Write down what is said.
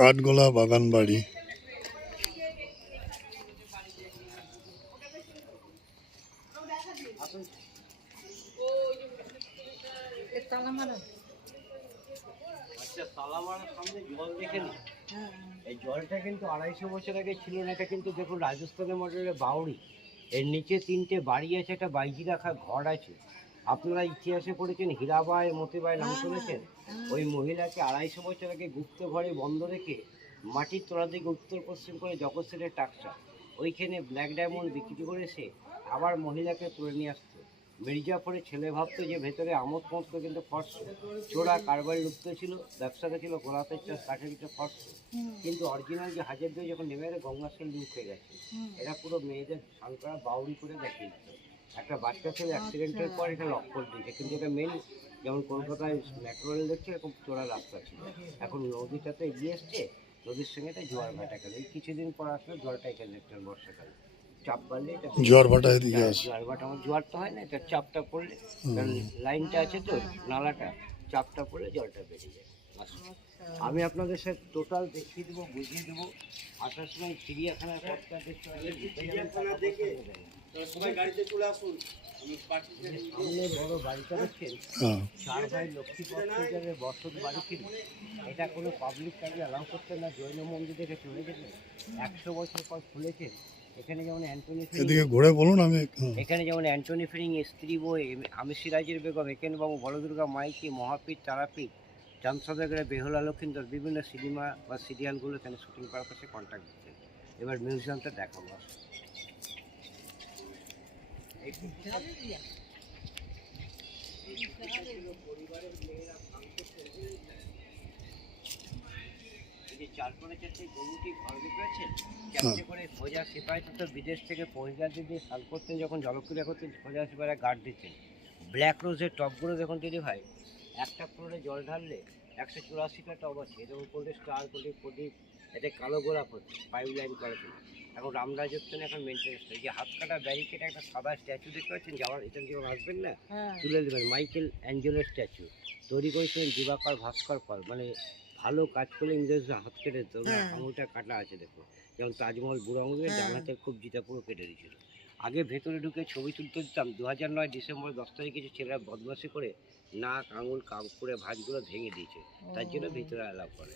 কাঠগোলা বাগান বাড়ি। এই জলটা কিন্তু 250 বছর আগে ছিল না। এটা কিন্তু দেখুন রাজস্থানের মডেলের বাউরি। এর নিচে 3টে বাড়ি আছে, একটা বাইজি রাখা ঘর আছে। আপনারা ইতিহাসে পড়েছেন হীরাবাই মতিবাই নাম শুনেছেন? ওই মহিলাকে 250 বছর আগে গুপ্ত ঘরে বন্ধ রেখে মাটির তলা থেকে উত্তর পশ্চিম করে জগৎসেনের টাকসা ওইখানে ব্ল্যাক ডায়মন্ড বিক্রি করে সে আবার মহিলাকে তুলে নিয়ে আসতো। মির্জাফরের ছেলে ভাবতো যে ভেতরে আমোদ মস্ত, কিন্তু ফর্স চোরা কারবারি লুপ্ত ছিল, ব্যবসাটা ছিল গোলাপের চাষ কাঠের ভিতরে ফর্স। কিন্তু অরিজিনাল যে হাজার দুই যখন নেমে গঙ্গাস্থল লিঙ্ক হয়ে গেছে। এটা পুরো মেয়েদের স্নান করা বাউরি করে দেখিয়ে দিত। একটা বাচ্চা ছেলে অ্যাক্সিডেন্টের পর এটা লক করে দিয়েছে, কিন্তু এটা মেন যেমন কলকাতায় মেট্রো রেল দেখছে এরকম চোরা রাস্তা ছিল। এখন নদীটাতে এগিয়ে এসছে, নদীর সঙ্গে এটা জোয়ার ভাটা গেল। এই কিছুদিন পর আসলে জলটা এখানে একটা বর্ষাকালে চাপ বাড়লে এটা জোয়ার ভাটা এদিকে আসে। জোয়ার ভাটা আমার জোয়ার তো হয় না, এটা চাপটা পড়লে লাইনটা আছে তো নালাটা, চাপটা পড়লে জলটা বেড়ে যায়। আমি আপনাদের সাথে টোটাল দেখিয়ে দেবো, বুঝিয়ে দেবো। আসার সময় চিড়িয়াখানা বড় বাড়িটা দেখছেন, 4 ভাই লক্ষ্মীপক্ষের বসত বাড়ি ছিল। এটা কোনো পাবলিক কাজে অ্যালাউ করতেন না। জৈন মন্দির থেকে চলে যেতেন, 100 বছর পর খুলেছেন। এখানে যেমন অ্যান্টনি এদিকে ঘুরে বলুন। এখানে যেমন অ্যান্টনি ফিরিং, স্ত্রী বই, আমি সিরাজের বেগম, একেনবাবু, বড়দুর্গা মাইকি, মহাপীঠ, তারাপীঠ, জামসদাগড়ে বেহুলা লক্ষিন্দর বিভিন্ন সিনেমা বা সিরিয়ালগুলো এখানে শুটিং করার কাছে কন্ট্যাক্ট দিচ্ছেন। এবার মিউজিয়ামটা দেখাবো। পরিবারের মেয়েরা চারপরে চারটে গরুটি ঘর পেয়েছেন, যাতে করে খোঁজা সিপাহী তো বিদেশ থেকে পরিজাতি দিয়ে সাল করতেন, যখন জলক্রিয়া করতেন খোঁজা সিপাহীরা গার্ড দিতেন। ব্ল্যাক রোজের টবগুলো দেখুন দিদি ভাই, একটা ফ্লোরে জল ঢাললে 184টা টব আছে। এরকম করলে স্টার প্রদীপ প্রদীপ, এতে কালো গোলাপ হচ্ছে, পাইপ লাইন করা ছিল। এখন রামরাজত্ব এখন মেনটেন্স এই যে হাত কাটা ব্যারিকেড একটা সাদা স্ট্যাচু দেখতে পাচ্ছেন, যাওয়ার এটা যখন আসবেন না তুলে দেবেন, মাইকেল অ্যাঞ্জেলের স্ট্যাচু তৈরি করেছিলেন দিবাকর ভাস্কর পাল। মানে ভালো কাজ করলে ইংরেজরা হাত কেটে দিত, আঙুলটা কাটা আছে দেখো। যেমন তাজমহল বুড়ো আঙুলের ডান হাতের খুব জিটা পুরো কেটে দিয়েছিল। আগে ভেতরে ঢুকে ছবি তুলতে দিতাম। 2009 ডিসেম্বর 10 তারিখে কিছু ছেলেরা বদমাশি করে নাক আঙুল কাপড়ে ভাঁজগুলো ভেঙে দিয়েছে, তার জন্য ভিতরে অ্যালাউ করে।